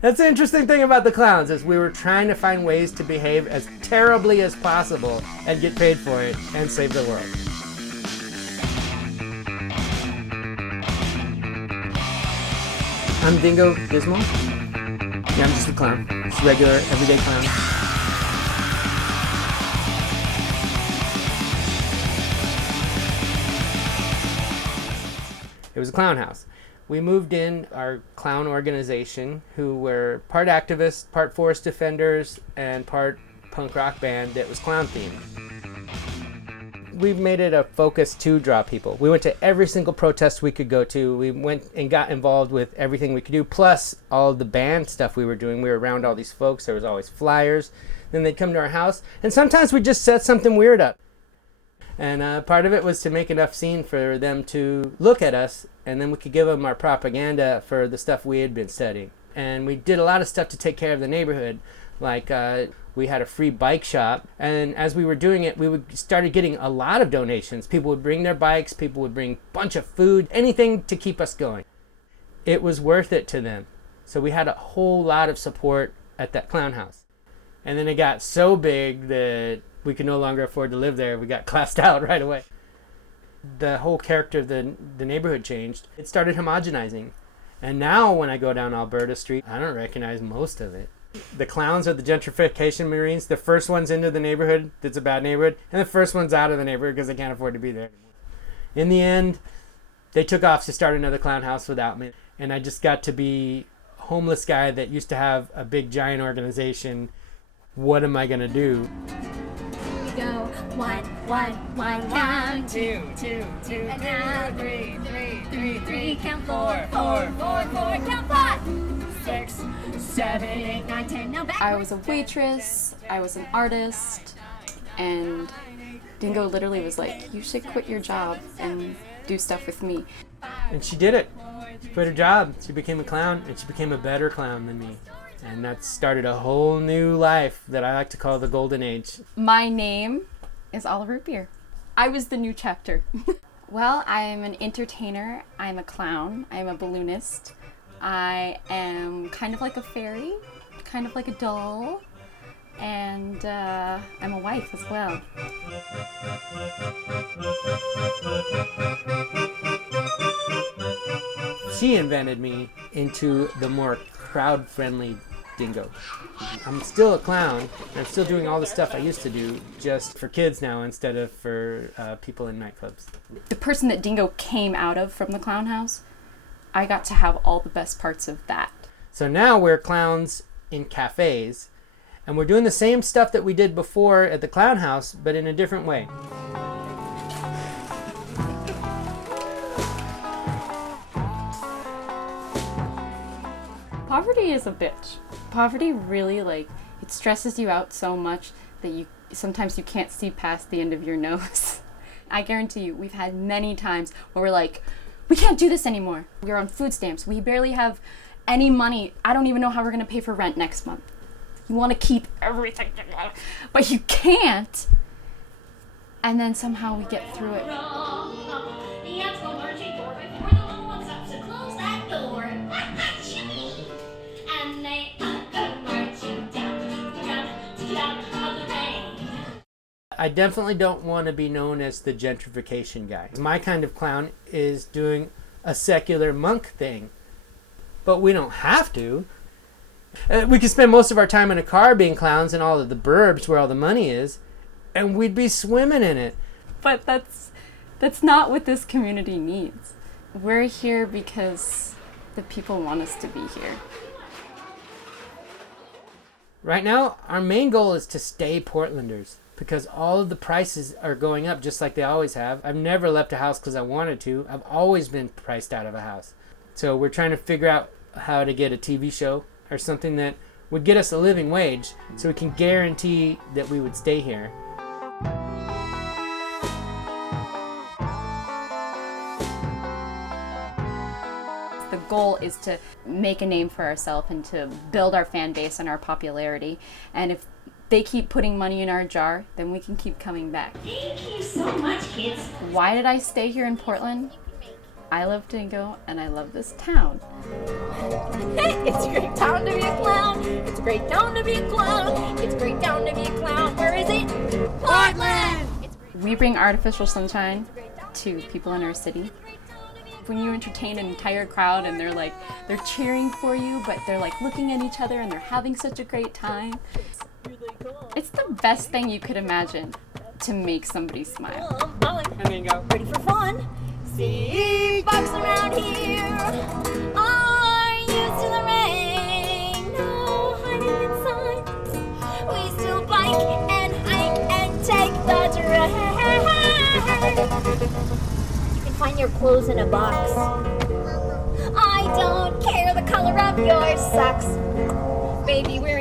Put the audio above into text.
That's the interesting thing about the clowns is we were trying to find ways to behave as terribly as possible and get paid for it and save the world. I'm Dingo Dizmal. Yeah, I'm just a clown. Just a regular, everyday clown. It was a clown house. We moved in our clown organization, who were part activists, part forest defenders, and part punk rock band that was clown themed. We made it a focus to draw people. We went to every single protest we could go to. We went and got involved with everything we could do, plus all of the band stuff we were doing. We were around all these folks. There was always flyers. Then they'd come to our house, and sometimes we'd just set something weird up. And part of it was to make enough scene for them to look at us, and then we could give them our propaganda for the stuff we had been studying. And we did a lot of stuff to take care of the neighborhood. Like we had a free bike shop, and as we were doing it, we started getting a lot of donations. People would bring their bikes, people would bring a bunch of food, anything to keep us going. It was worth it to them. So we had a whole lot of support at that clown house. And then it got so big that we could no longer afford to live there. We got classed out right away. The whole character of the neighborhood changed. It started homogenizing. And now when I go down Alberta Street, I don't recognize most of it. The clowns are the gentrification Marines. The first one's into the neighborhood that's a bad neighborhood, and the first one's out of the neighborhood because they can't afford to be there anymore. In the end, they took off to start another clown house without me. And I just got to be a homeless guy that used to have a big giant organization. What am I going to do? Go 1, 1, 1, count 2, 2, 2, and now 3, 3, 3, 3, count 4, 4, 4, 4, count 5, 6, 7, 8, 9, 10, now back. I was a waitress, I was an artist, and Dingo literally was like, you should quit your job and do stuff with me. And she did it. She quit her job, she became a clown, and she became a better clown than me. And that started a whole new life that I like to call the golden age. My name is Olive Rootbeer. I was the new chapter. Well, I'm an entertainer, I'm a clown, I'm a balloonist. I am kind of like a fairy, kind of like a doll, and I'm a wife as well. She invented me into the more crowd-friendly Dingo. I'm still a clown. I'm still doing all the stuff I used to do, just for kids now instead of for people in nightclubs. The person that Dingo came out of from the clown house, I got to have all the best parts of that. So now we're clowns in cafes, and we're doing the same stuff that we did before at the clown house, but in a different way. Poverty is a bitch. Poverty really, it stresses you out so much that sometimes you can't see past the end of your nose. I guarantee you, we've had many times where we're like, we can't do this anymore. We're on food stamps. We barely have any money. I don't even know how we're going to pay for rent next month. You want to keep everything together, but you can't. And then somehow we get through it. I definitely don't want to be known as the gentrification guy. My kind of clown is doing a secular monk thing, but we don't have to. We could spend most of our time in a car being clowns in all of the burbs where all the money is, and we'd be swimming in it. But that's not what this community needs. We're here because the people want us to be here. Right now, our main goal is to stay Portlanders, because all of the prices are going up just like they always have. I've never left a house because I wanted to. I've always been priced out of a house. So we're trying to figure out how to get a TV show or something that would get us a living wage so we can guarantee that we would stay here. The goal is to make a name for ourselves and to build our fan base and our popularity. And if they keep putting money in our jar, then we can keep coming back. Thank you so much, kids. Why did I stay here in Portland? I love Dingo, and I love this town. It's a great town to be a clown. It's a great town to be a clown. It's a great town to be a clown. Where is it? Portland! We bring artificial sunshine to people in our city. When you entertain an entire crowd and they're cheering for you, but they're like looking at each other and they're having such a great time. It's the best thing you could imagine to make somebody smile. And then go, ready for fun? See, folks around here are used to the rain. No hiding inside. We still bike and hike and take the train. You can find your clothes in a box. I don't care the color of your socks. Baby, we're